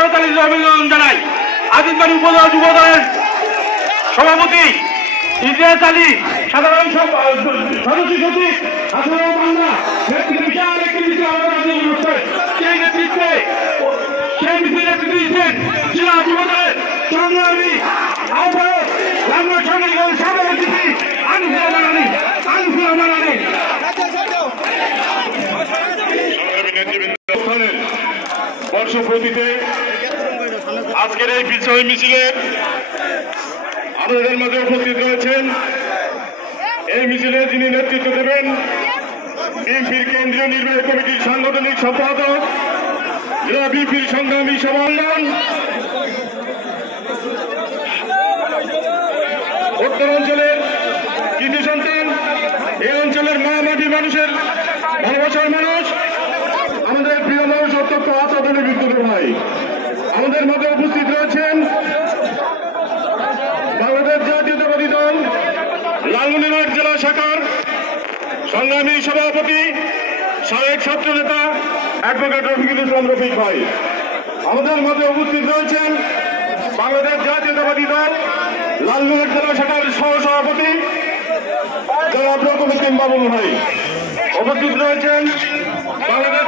করতালি অভিনন্দন জানাই। আজিমবাড়ি উপজেলা যুব দলের সভাপতি ইলিয়াস আলী, সাধারণ সদস্য সচিব হাসানুর রহমান, বিশাল একটি মিছিল আমাদের সেই নেতৃত্বে নেতৃত্ব দিচ্ছেন জেলা যুব দলের সংগ্রামী আহ্বায়ক রামনাথ সরকারি সভাপতি আনিসুর রহমান আলী। বর্ষপূর্তিতে আজকের এই বিজয় মিছিলে আমাদের মাঝে উপস্থিত রয়েছেন। এই মিছিলে যিনি নেতৃত্ব দেবেন বিএনপির কেন্দ্রীয় নির্বাহী কমিটির সাংগঠনিক সম্পাদক জেলা বিএনপির সংগ্রামী সভাঙ্গন উত্তরাঞ্চলের কৃতি সন্তান, এই অঞ্চলের মা মাটি মানুষের ভালোবাসার মানুষ, আমাদের প্রিয় মানুষ অত্যন্ত আচাদনের বিদ্যুৎ ভাই। আমাদের মধ্যে উপস্থিত রয়েছেন বাংলাদেশ জাতীয়তাবাদী দল লালমনিরহাট জেলা শাখার সংগ্রামী সভাপতি সাবেক ছাত্র নেতা অ্যাডভোকেট রফিকুল ইসলাম রফিক ভাই। আমাদের মধ্যে উপস্থিত রয়েছেন বাংলাদেশ জাতীয়তাবাদী দল লালমনিরহাট জেলা শাখার সহ সভাপতি জনাব রকম উদ্দিন বাবুল ভাই। উপস্থিত রয়েছেন বাংলাদেশ